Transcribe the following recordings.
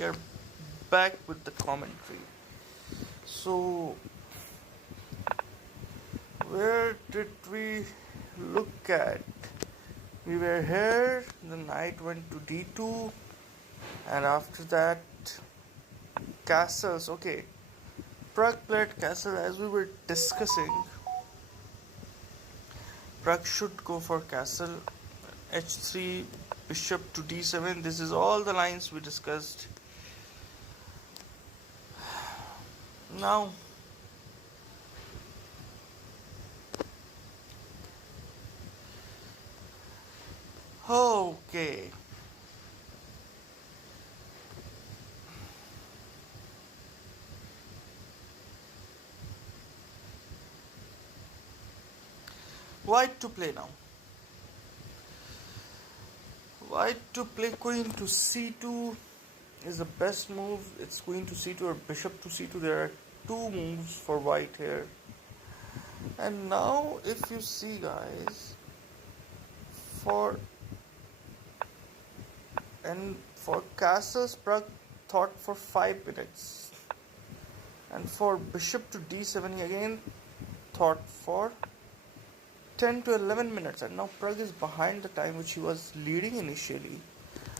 we are back with the commentary. So, where did we look at? We were here, the knight went to d2, and after that, castles. Okay, Pragg played castle as we were discussing. Pragg should go for castle, h3, bishop to d7. This is all the lines we discussed. Now, okay. White to play now. White to play queen to c2 is the best move. It's queen to c2 or bishop to c2. There are two moves for white here. And now if you see, guys, for castles, Pragg thought for 5 minutes, and for bishop to d7 he again thought for 10 to 11 minutes, and now Pragg is behind the time which he was leading initially,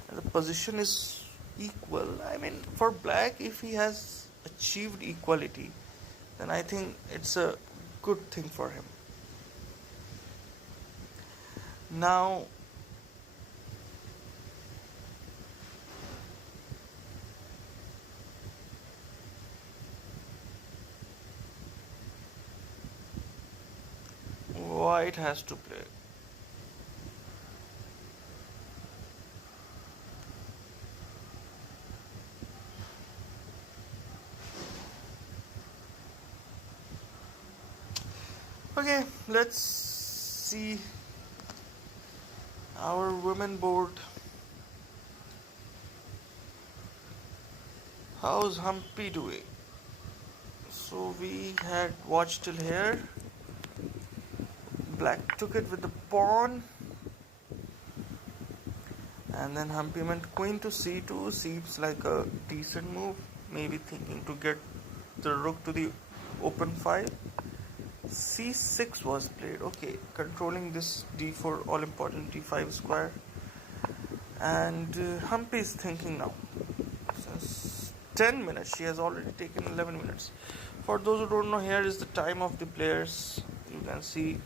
and the position is equal. I mean, for black, if he has achieved equality, then I think it's a good thing for him. Now, white has to play. Okay, let's see our women board. How's Humpy doing? So we had watched till here. Black took it with the pawn, and then Humpy went queen to c2. Seems like a decent move, maybe thinking to get the rook to the open file. c6 was played. Okay, controlling this d4 all important d5 square, and Humpy is thinking now. Since 10 minutes, she has already taken 11 minutes. For those who don't know, here is the time of the players. You can see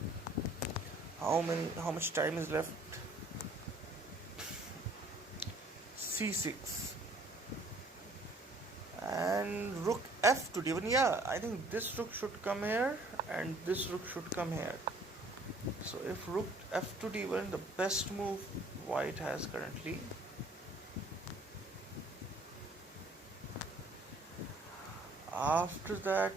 how much time is left. c6 and rook f to d1. Yeah, I think this rook should come here and this rook should come here. So if rook f to d1, the best move white has currently. After that,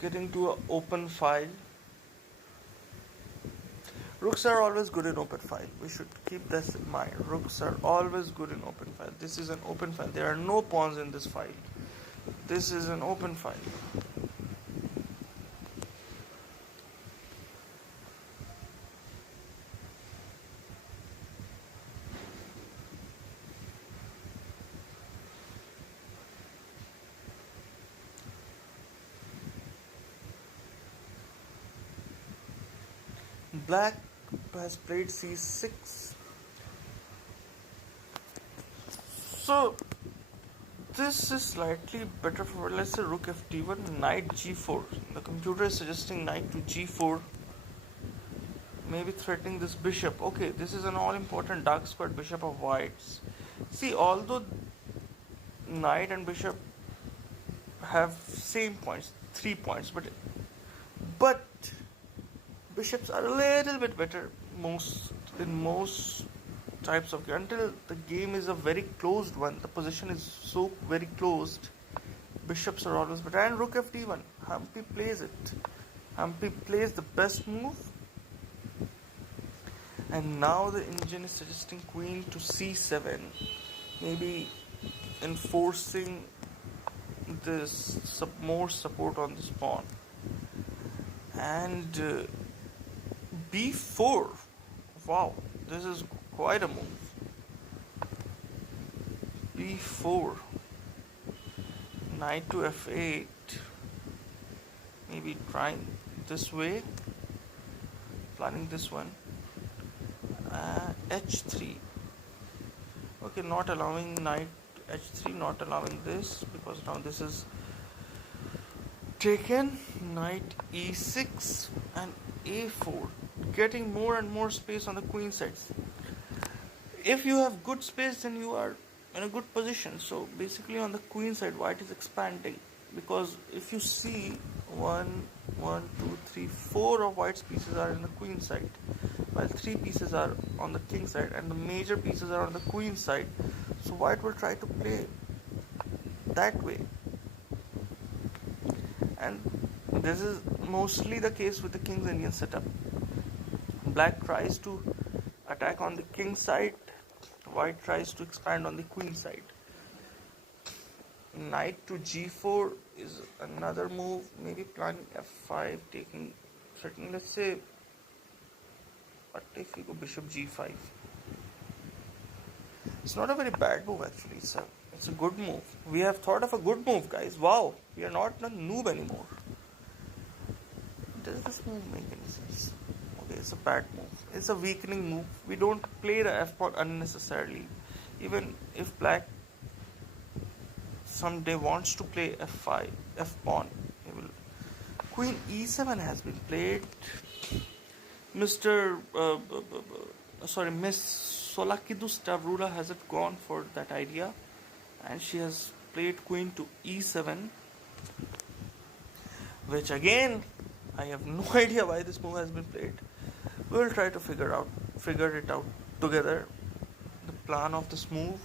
getting to an open file. Rooks are always good in open file. We should keep this in mind. Rooks are always good in open file. This is an open file. There are no pawns in this file. This is an open file. Black has played c6. So this is slightly better for, let's say, rook f d1, knight g4. The computer is suggesting knight to g4, maybe threatening this bishop. Okay, this is an all important dark squared bishop of whites. See, although knight and bishop have same points, 3 points, but bishops are a little bit better in most types of game. Until the game is a very closed one, the position is so very closed, bishops are always better. And rook f d1, Humpy plays it. Humpy plays the best move, and now the engine is suggesting queen to c7, maybe enforcing this more support on this pawn. And b4, wow, this is quite a move. b4, knight to f8, maybe trying this way, planning this one, h3. Okay, not allowing knight to h3, not allowing this, because now this is taken. Knight e6 and a4, getting more and more space on the queen side. If you have good space, then you are in a good position. So basically on the queen side, white is expanding, because if you see, 4 of white's pieces are in the queen side, while 3 pieces are on the king side, and the major pieces are on the queen side. So white will try to play that way, and this is mostly the case with the King's Indian setup. Black tries to attack on the king side, white tries to expand on the queen side. Knight to g4 is another move, maybe planning f5, taking threatening, let's say. But if you go bishop g5, it's not a very bad move actually, it's a good move. We have thought of a good move, guys. Wow, we are not a noob anymore. Does this move make any sense? Okay, it's a bad move. It's a weakening move. We don't play the f-pawn unnecessarily. Even if black someday wants to play f5, f-pawn, he will. Queen e7 has been played. Miss Solakidou Stavrula hasn't gone for that idea, and she has played queen to e7, which again, I have no idea why this move has been played. We will try to figure it out together, the plan of this move.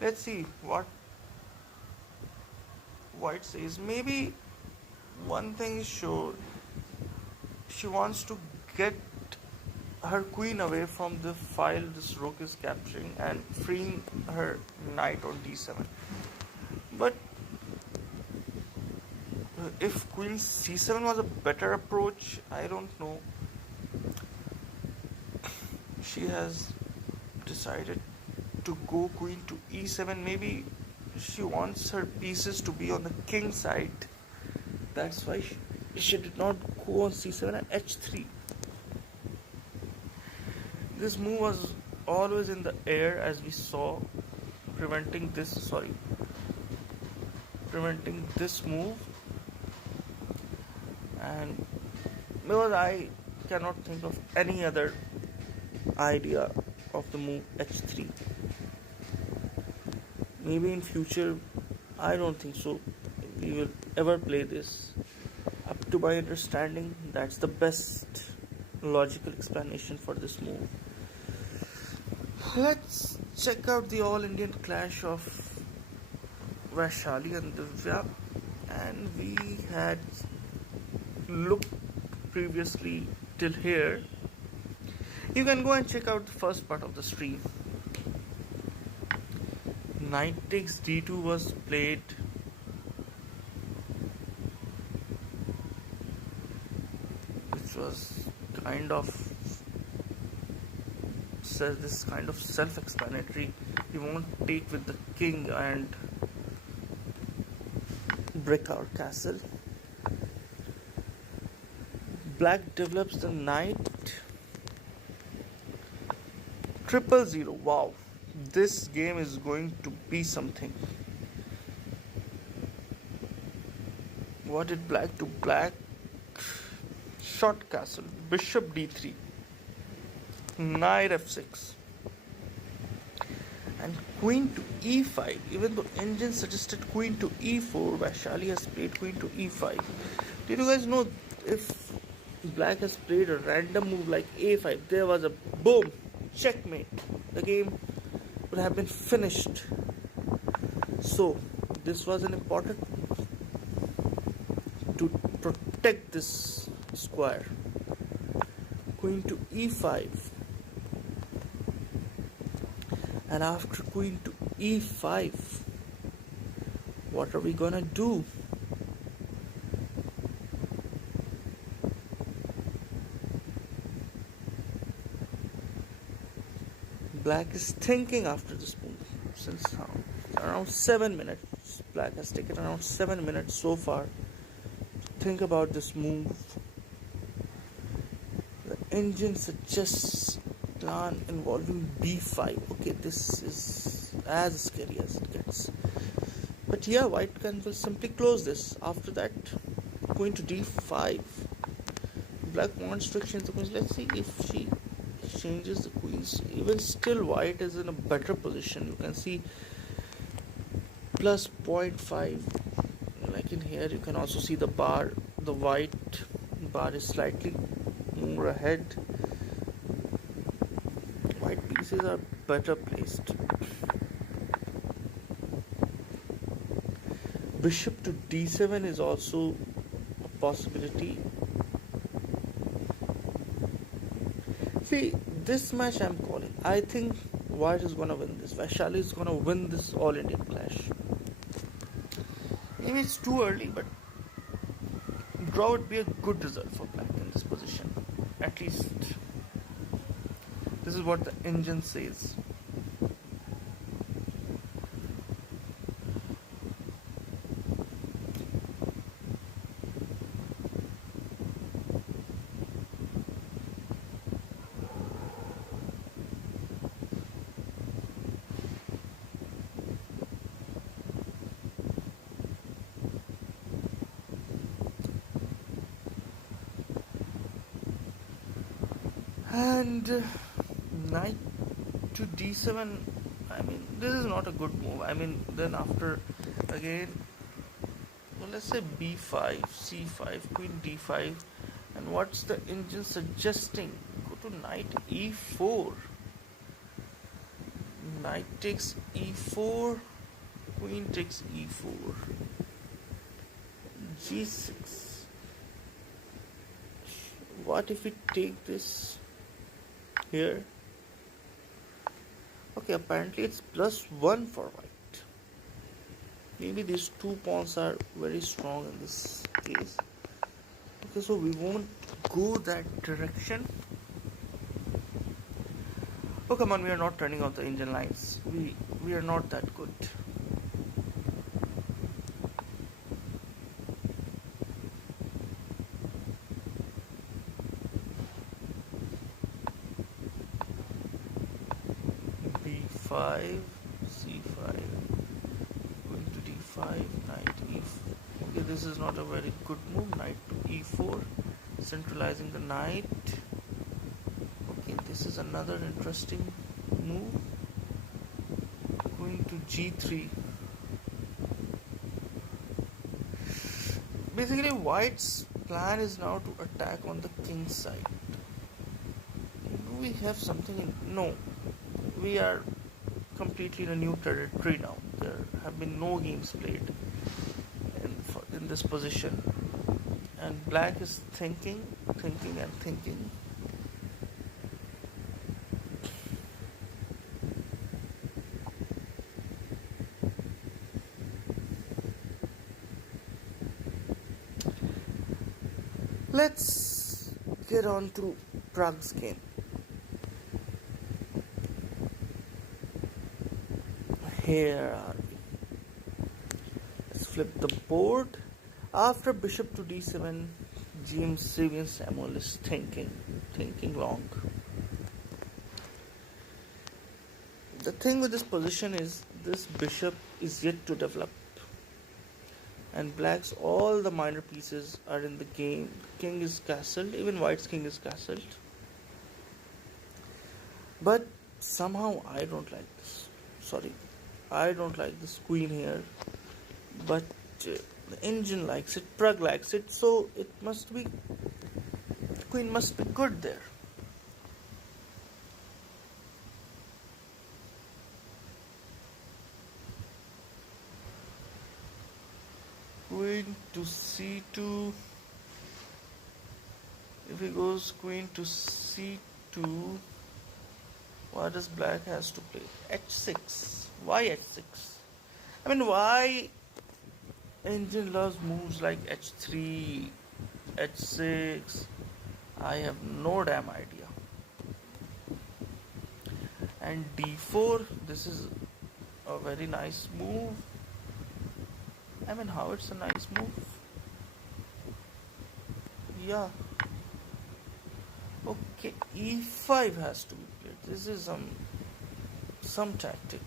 Let's see what white says. Maybe one thing is sure, she wants to get her queen away from the file this rook is capturing and freeing her knight on d7. But if queen c7 was a better approach, I don't know. She has decided to go queen to e7. Maybe she wants her pieces to be on the king side. That's why she did not go on c7 and h3. This move was always in the air, as we saw, preventing this move. And because I cannot think of any other idea of the move h3. Maybe in future, I don't think so, we will ever play this. Up to my understanding, that's the best logical explanation for this move. Let's check out the all-Indian clash of Vaishali and Divya. And we had looked previously till here. You can go and check out the first part of the stream. Knight takes d2 was played. Which was kind of self-explanatory. We won't take with the king and break our castle. Black develops the knight. 000. Wow, this game is going to be something. What did black do? Black short castle, bishop d3, knight f6, and queen to e5. Even though engine suggested queen to e4, Vaishali has played queen to e5. Did you guys know, if black has played a random move like a5, there was a boom, checkmate, the game would have been finished. So this was an important to protect this square. Queen to e5, and after queen to e5. What are we gonna do? Black is thinking after this move. Since now, around 7 minutes. Black has taken around 7 minutes so far to think about this move. The engine suggests plan involving b5. Okay, this is as scary as it gets. But yeah, white can will simply close this. After that, going to d5. Black wants to exchange the queens. Let's see if she exchanges the queens. Even still, white is in a better position. You can see plus 0.5. Like in here, you can also see the bar. The white bar is slightly more ahead. White pieces are better placed. Bishop to d7 is also a possibility. See, this match I'm calling. I think white is gonna win this. Vaishali is gonna win this All Indian clash. Maybe it's too early, but draw would be a good result for black in this position. At least this is what the engine says. And knight to d7. I mean, this is not a good move. I mean, then after again, well, let's say b5, c5, queen d5, and what's the engine suggesting? Go to knight e4. Knight takes e4, queen takes e4, g6. What if we take this here? Okay, apparently it's +1 for white. Maybe these two pawns are very strong in this case. Okay, so we won't go that direction. Oh come on, we are not turning off the engine lines. We are not that good. b5, c5, going to d5, knight e4. Okay, this is not a very good move. Knight to e4, centralizing the knight. Okay, this is another interesting move. Going to g3. Basically, white's plan is now to attack on the king's side. Do we have something in? No. We are completely in a new territory now. There have been no games played in this position. And black is thinking. Let's get on to Pragg's game. Here are we. Let's flip the board. After bishop to d7, James Savian Samuel is thinking long. The thing with this position is this bishop is yet to develop. And black's all the minor pieces are in the game. King is castled, even white's king is castled. But somehow I don't like this. Sorry, I don't like this queen here. But the engine likes it, Pragg likes it, so it must be, the queen must be good there. Queen to c2. If he goes queen to c2, what does black has to play? h6. Why h6? I mean, why Indian loves moves like h3, h6? I have no damn idea. And d4, this is a very nice move. I mean, how it's a nice move? Yeah. Okay, e5 has to be played. This is some tactic.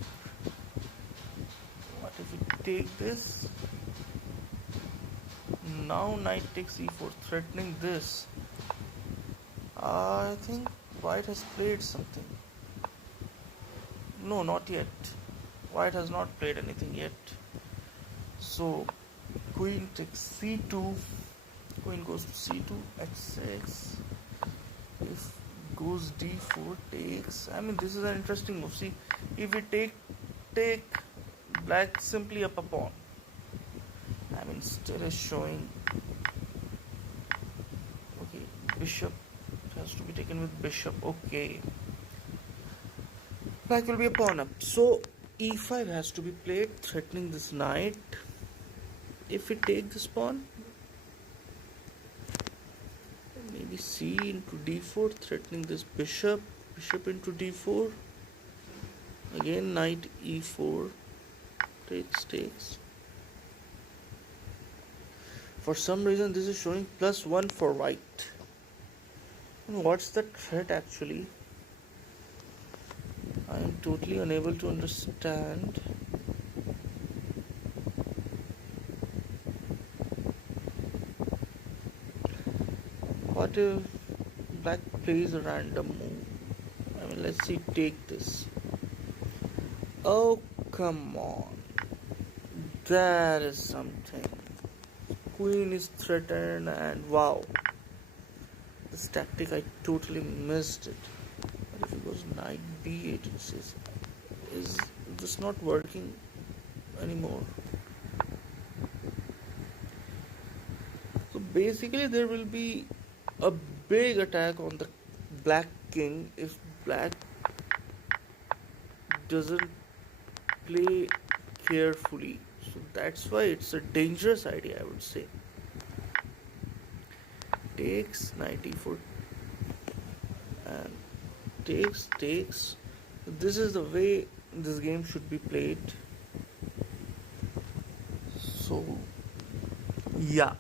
What if we take this? Now knight takes e4, threatening this. I think white has played something. No, not yet. White has not played anything yet. So queen takes c2. Queen goes to c2, h6. If goes d4 takes. I mean, this is an interesting move. See, if we take black simply up a pawn. I mean, still is showing. Okay, bishop has to be taken with bishop. Okay, black will be a pawn up. So e5 has to be played, threatening this knight. If we take this pawn, maybe c into d4, threatening this bishop. Bishop into d4. Again, knight e4 takes. For some reason, this is showing +1 for white. And what's the threat actually? I am totally unable to understand. What if black plays a random move? I mean, let's see, take this. Oh, come on. That is something. Queen is threatened, and wow. This tactic, I totally missed it. But if it goes knight b8, is this not working anymore? So basically, there will be a big attack on the black king if black doesn't play carefully. So that's why it's a dangerous idea, I would say. Takes knight e4 and takes. This is the way this game should be played. So yeah.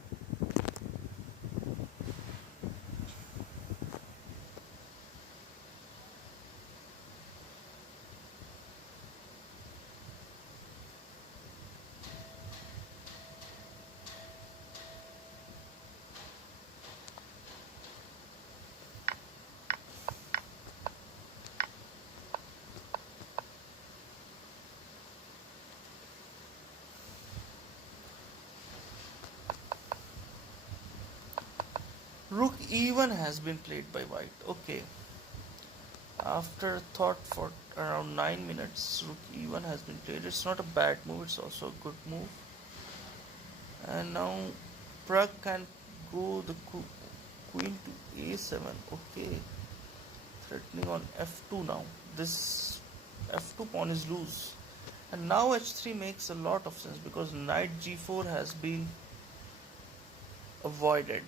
Rook e1 has been played by white. Okay. After thought for around 9 minutes, Rook e1 has been played. It's not a bad move, it's also a good move. And now Pragg can go the queen to a7. Okay. Threatening on f2 now. This f2 pawn is loose. And now h3 makes a lot of sense because knight g4 has been avoided.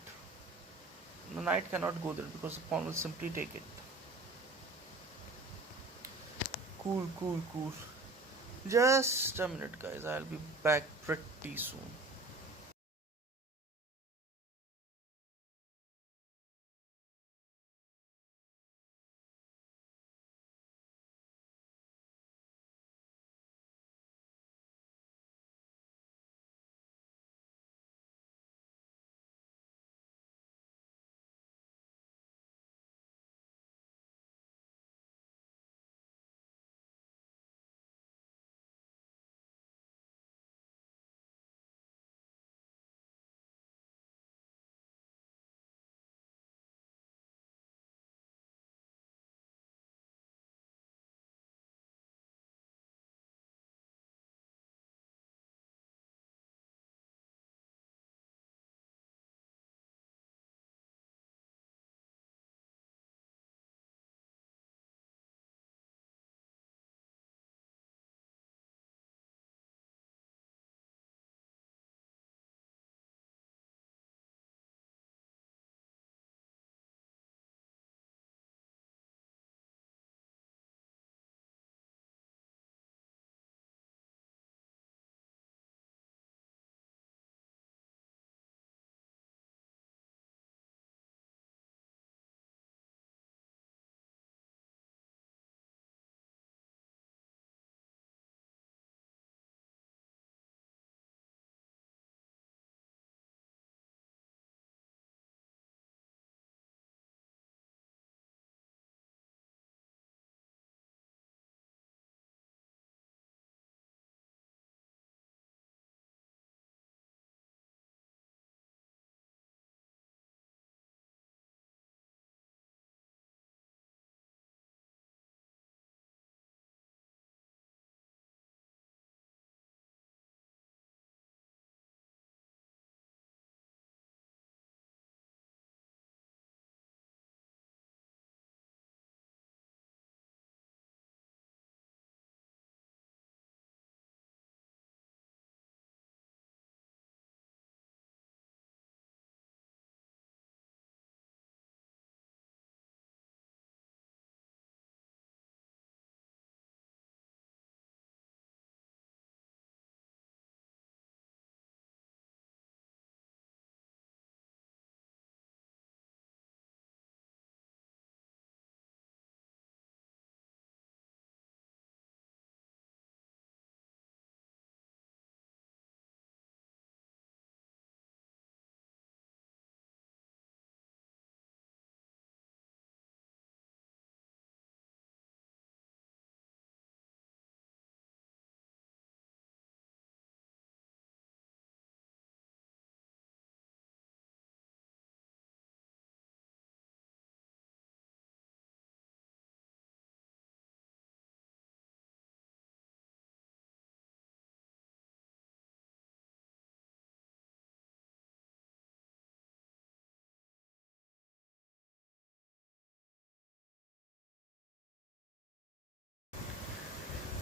The knight cannot go there because the pawn will simply take it. Cool. Just a minute, guys. I'll be back pretty soon.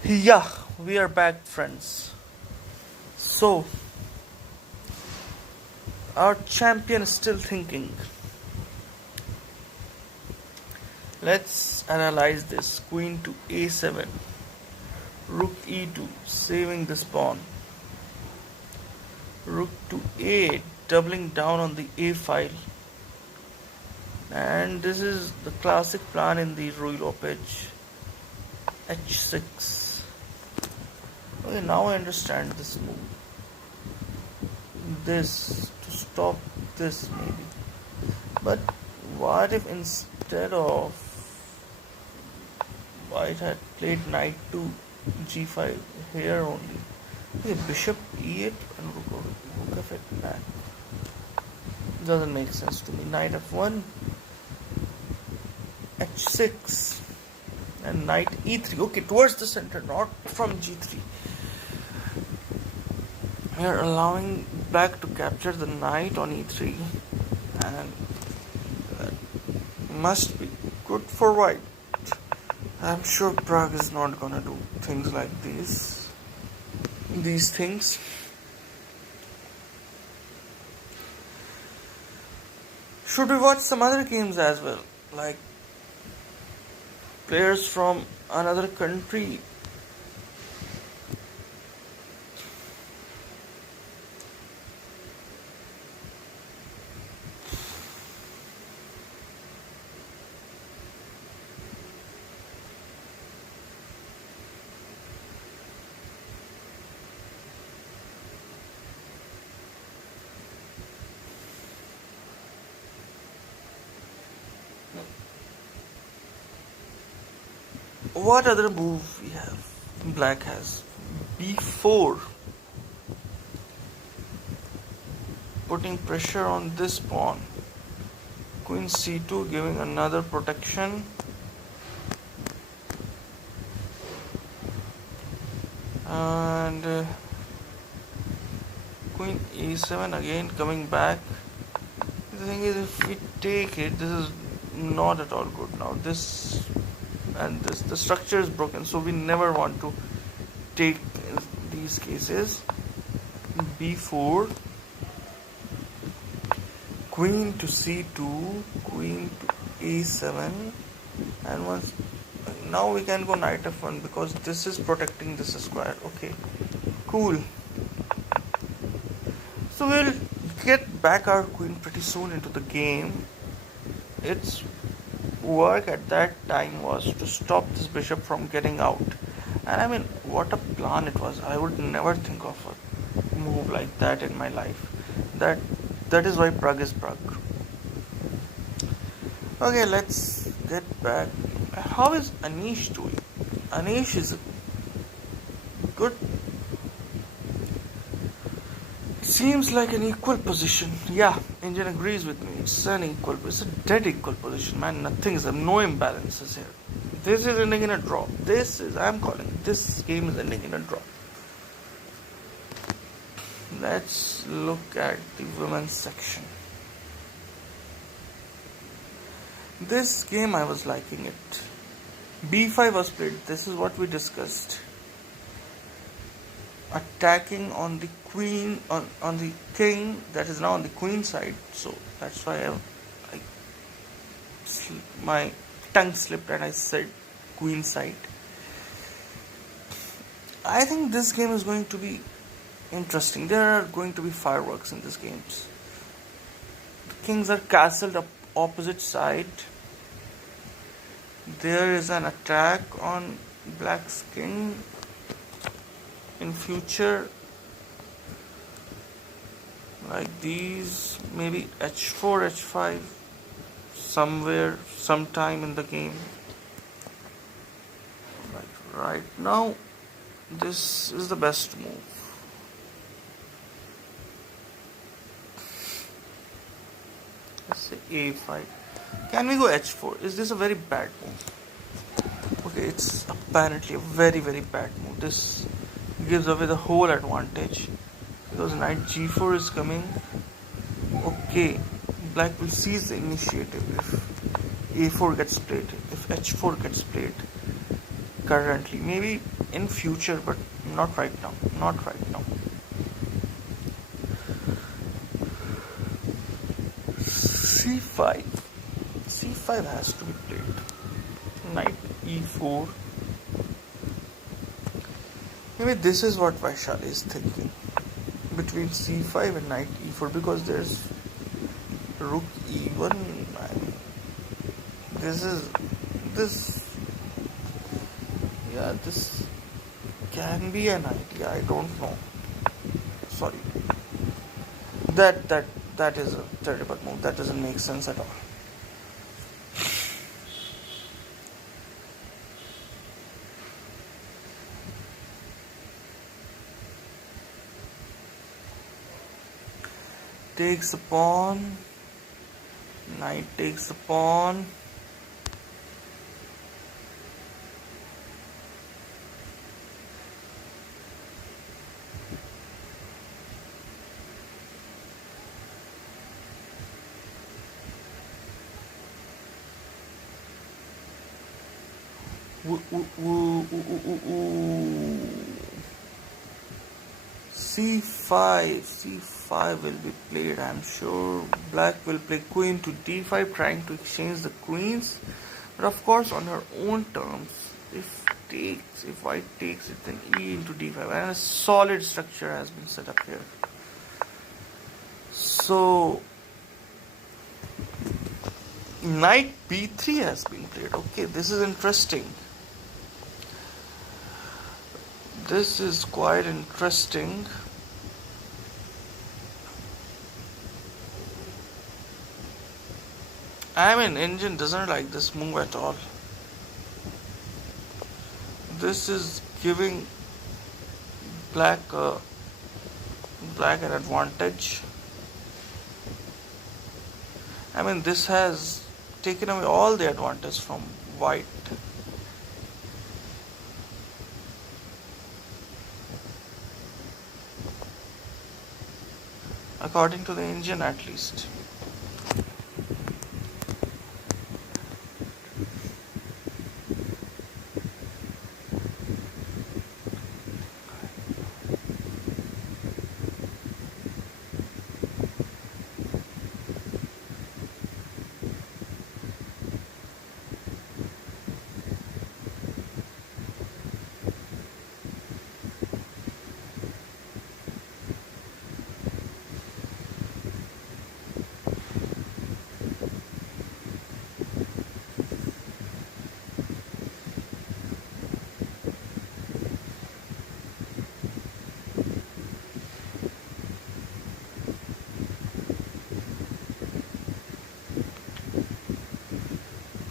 Yeah, we are back, friends. So, our champion is still thinking. Let's analyze this. Queen to a7, rook e2, saving this pawn. Rook to a8, doubling down on the a file. And this is the classic plan in the royal pitch. h6. Okay, now I understand this move. This to stop this maybe. But what if instead of white had played knight to g5 here only? Okay, bishop e8 and rook f8 back. Doesn't make sense to me. Knight f1, h6, and knight e3. Okay, towards the center, not from g3. We are allowing black to capture the knight on e3, and that must be good for white. I'm sure Pragg is not gonna do things like these things. Should we watch some other games as well, like players from another country? What other move we have? Black has b4, putting pressure on this pawn. Queen c2, giving another protection. And queen a7 again coming back. The thing is, if we take it, this is not at all good. Now this and this, the structure is broken, so we never want to take these cases. b4, queen to c2, queen to a7, and once now we can go knight f1 because this is protecting this square. Okay, cool. So we'll get back our queen pretty soon into the game. Its work at that time was to stop this bishop from getting out. And I mean, what a plan it was. I would never think of a move like that in my life. That is why Pragg is Pragg. Okay, let's get back. How is Anish doing? Anish is good. Seems like an equal position. Yeah, Indian agrees with me. It's a dead equal position, man. Nothing's there. No imbalances here. This is ending in a draw. I'm calling this game is ending in a draw. Let's look at the women's section. This game I was liking it. b5 was played. This is what we discussed. Attacking on the queen, on the king that is now on the queen side. So that's why my tongue slipped and I said queen side. I think this game is going to be interesting. There are going to be fireworks in these games. The kings are castled up opposite side. There is an attack on black's king in future, like these, maybe h4, h5 somewhere, sometime in the game. Like right now, this is the best move. Let's say a5. Can we go h4? Is this a very bad move? Okay, it's apparently a very, very bad move. This gives away the whole advantage because knight g4 is coming. Okay, black will seize the initiative if a4 gets played, if h4 gets played currently. Maybe in future, but not right now. Not right now. C5. C5 has to be played. Knight E4. Maybe this is what Vaishali is thinking. Between C5 and Knight E4, because there's Rook E1. This. Yeah, this can be an idea. I don't know. Sorry. That is a terrible move. That doesn't make sense at all. Takes the pawn. Knight takes the pawn. C5 will be played, I'm sure. Black will play queen to d5, trying to exchange the queens, but of course on her own terms. If white takes it, then e into d5, and a solid structure has been set up here. So knight b3 has been played. Okay, this is interesting. This is quite interesting. I mean, Indian doesn't like this move at all. This is giving black an advantage. I mean, this has taken away all the advantage from white. According to the Indian, at least.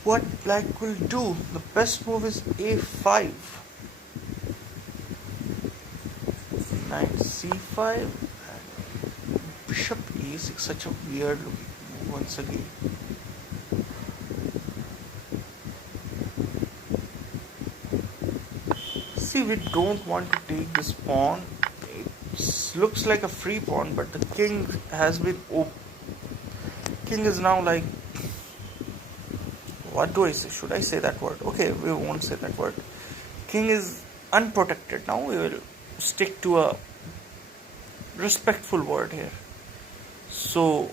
What black will do? The best move is a5. Knight c5 and bishop e6. Such a weird looking move once again. See, we don't want to take this pawn. It looks like a free pawn, but the king has been king is now like, what do I say? Should I say that word? Okay, we won't say that word. King is unprotected now. We will stick to a respectful word here. So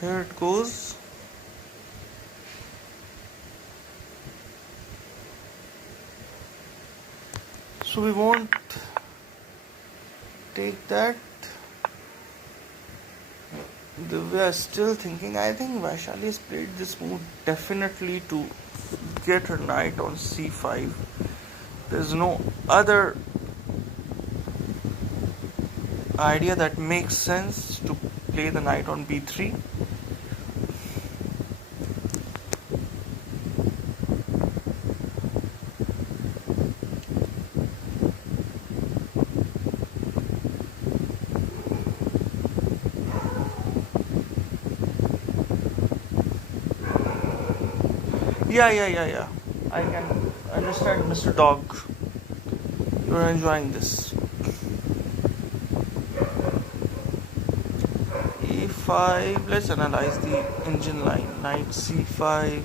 here it goes. So we won't take that. We are still thinking. I think Vaishali has played this move definitely to get her knight on c5. There's no other idea that makes sense to play the knight on b3. Yeah. I can understand, Mr. Dog. You're enjoying this. e5. Let's analyze the engine line. Knight c5.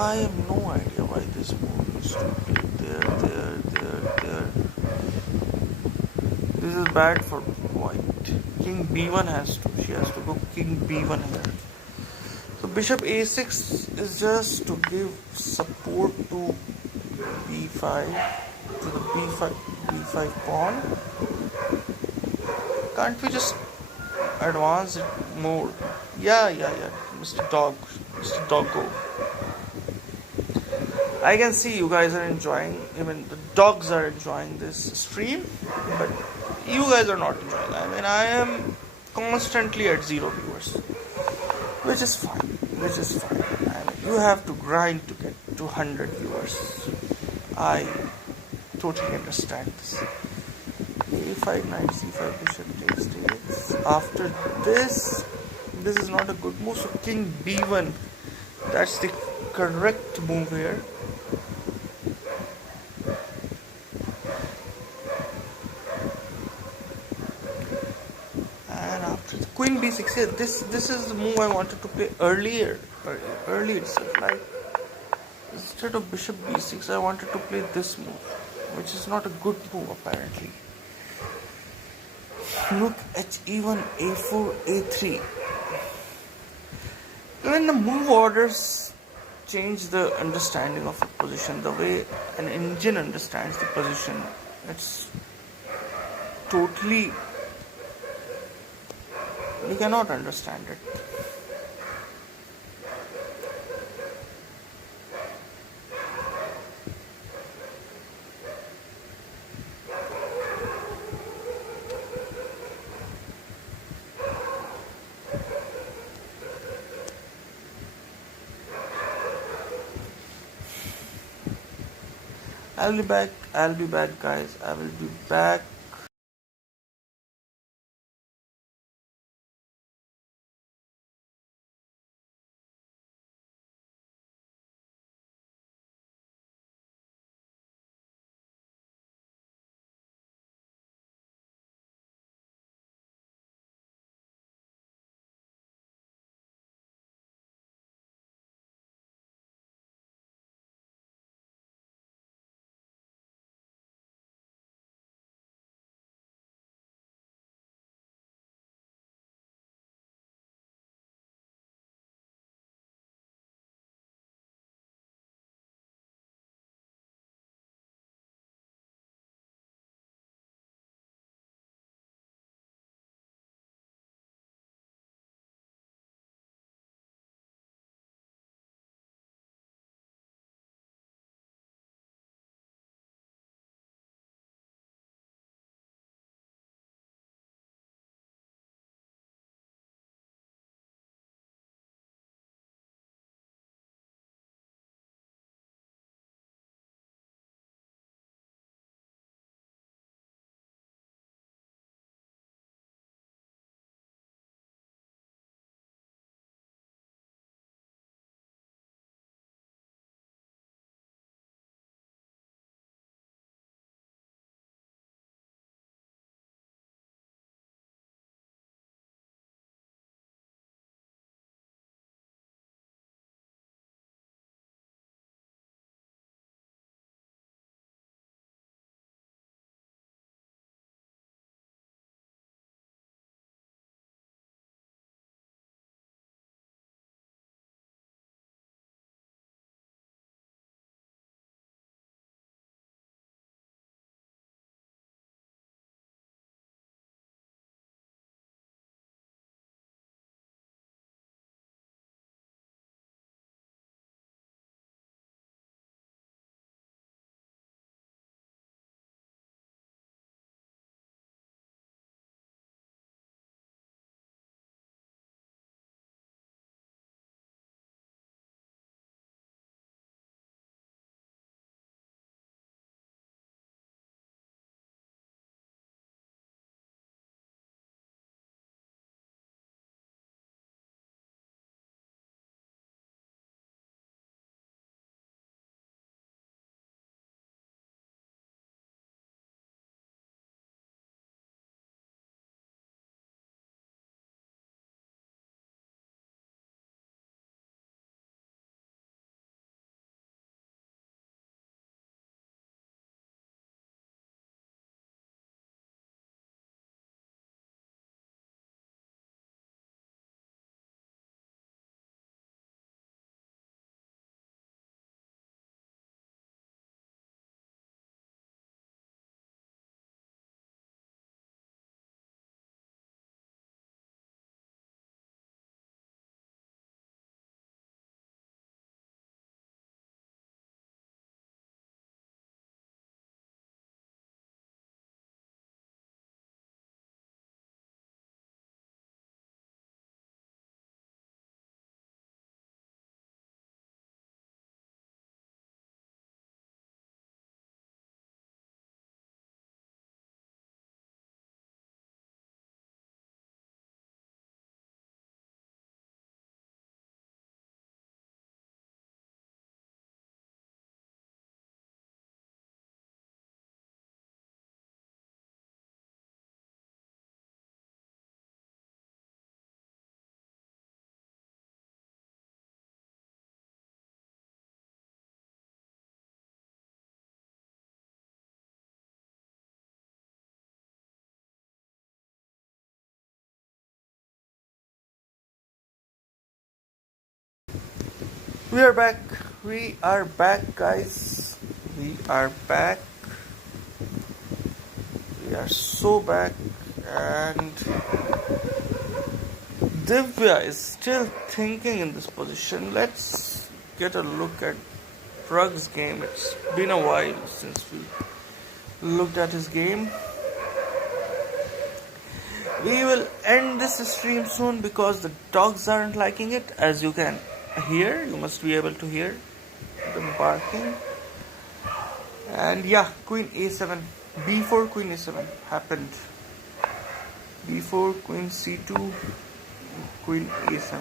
I have no idea why this move used to be there. This is bad for white. King b1 has to. She has to go king b1 here. So bishop a6 is just to give support to b5, to the b5 pawn. Can't we just advance it more? Yeah. Mr. Doggo. I can see you guys are enjoying, even the dogs are enjoying this stream, but you guys are not enjoying. I mean, I am constantly at 0 viewers, which is fine. I mean, you have to grind to get to 100 viewers. I totally understand this. a5, knight c5, bishop takes. After this is not a good move. So king b1, that's the correct move here. And after the queen b6, yeah, this is the move I wanted to play earlier itself. Like, instead of bishop b6, I wanted to play this move, which is not a good move apparently. Rook he1, a4, a3. When the move orders change the understanding of a position, the way an engine understands the position, it's totally, we cannot understand it. I'll be back guys, I will be back. We are back. We are back, guys. We are back. We are so back. And Divya is still thinking in this position. Let's get a look at Pragg's game. It's been a while since we looked at his game. We will end this stream soon because the dogs aren't liking it. As you can hear, you must be able to hear them barking. And yeah, Queen A7, B4, Queen A7 happened. B4, Queen C2, Queen A7.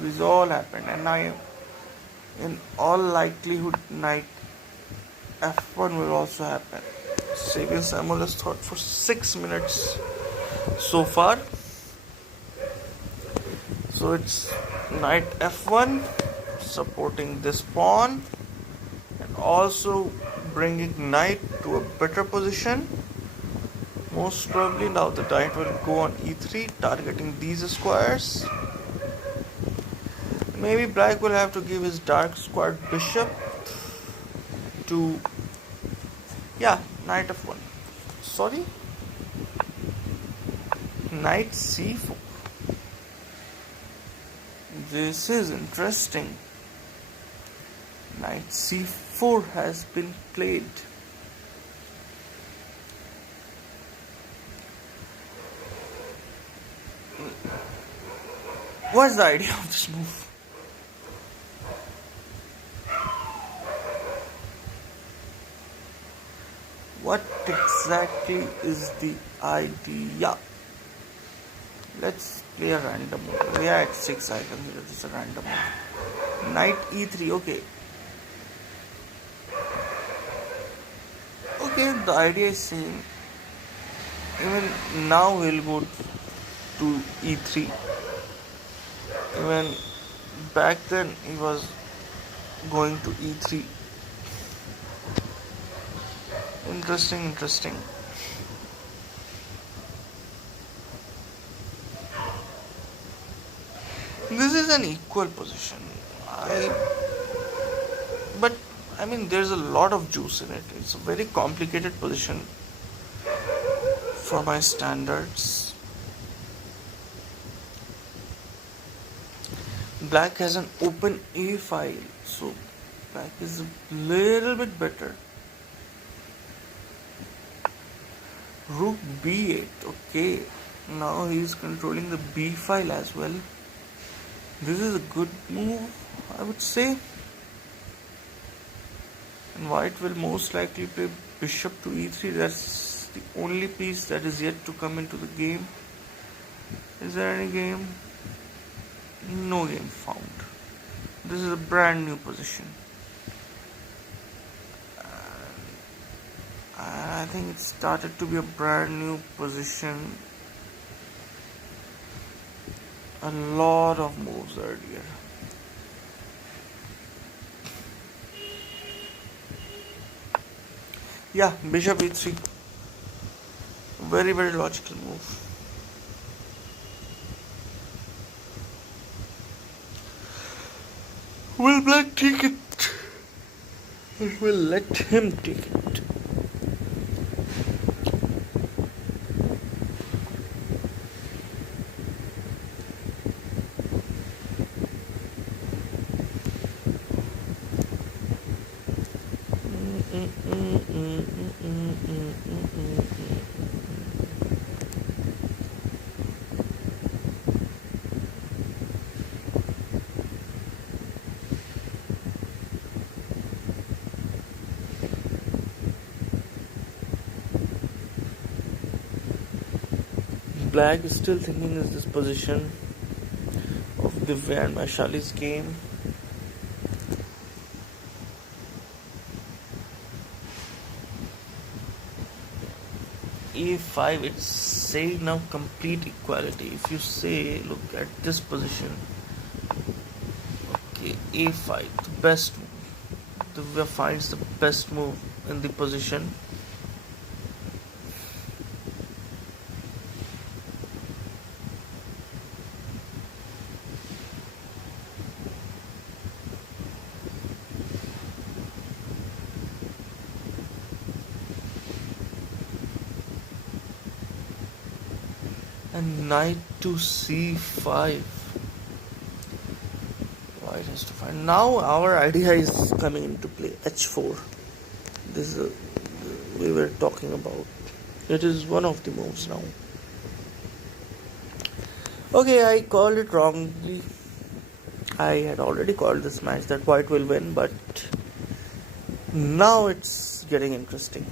This all happened, and now in all likelihood Knight F1 will also happen. Saving Simulus thought for 6 minutes so far. So it's Knight F1 supporting this pawn and also bringing Knight to a better position. Most probably now the Knight will go on E3, targeting these squares. Maybe Black will have to give his dark squared bishop to, yeah, Knight F1. Sorry? Knight C4. This is interesting. Knight C4 has been played. What's the idea of this move? What exactly is the idea? Let's play a random move. We are at 6, I consider this a random move. Knight E3, okay. Okay, the idea is same. Even now he'll go to E3. Even back then he was going to E3. Interesting. This is an equal position. But there's a lot of juice in it. It's a very complicated position for my standards. Black has an open A file, so Black is a little bit better. Rook B8, okay. Now he is controlling the B file as well. This is a good move, I would say. And White will most likely play bishop to E3. That's the only piece that is yet to come into the game. Is there any game? No game found. This is a brand new position. I think it started to be a brand new position. A lot of moves earlier. Yeah, bishop e3. Very, very logical move. Will Black take it? Or will let him take it? Black is still thinking is this position of Divya and Vaishali's game. A5, it's saying now complete equality. If you say, look at this position, okay, A5, the best move. Divya finds the best move in the position. And knight to c5. White has to find. Now our idea is coming into play. h4. This is we were talking about. It is one of the moves now. Okay, I called it wrongly. I had already called this match that white will win, but now it's getting interesting.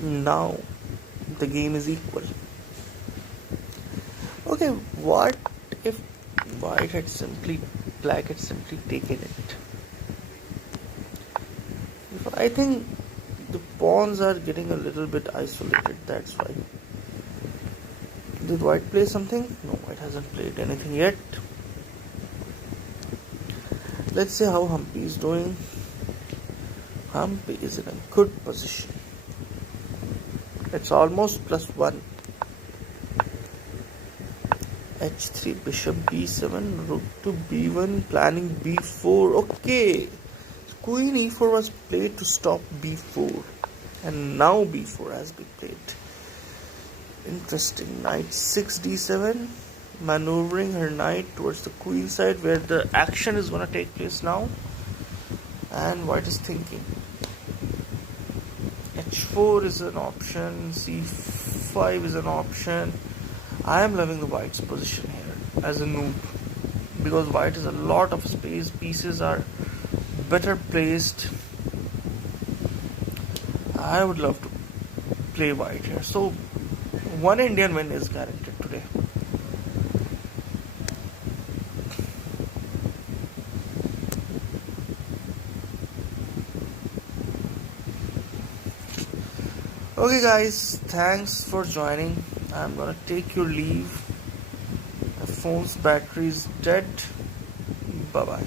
Now the game is equal. Okay, what if black had simply taken it? I think the pawns are getting a little bit isolated, that's why. Did white play something? No, white hasn't played anything yet. Let's see how Humpy is doing. Humpy is in a good position. It's almost +1. h3, bishop b7, rook to b1, planning b4. Okay, queen e4 was played to stop b4, and now b4 has been played. Interesting. Knight 6 d7, maneuvering her knight towards the queen side where the action is going to take place now. And white is thinking. h4 is an option, c5 is an option. I am loving the white's position here as a noob, because white has a lot of space, pieces are better placed. I would love to play white here. So one Indian win is guaranteed today. Okay guys, thanks for joining. I'm gonna take your leave. My phone's battery is dead. Bye bye.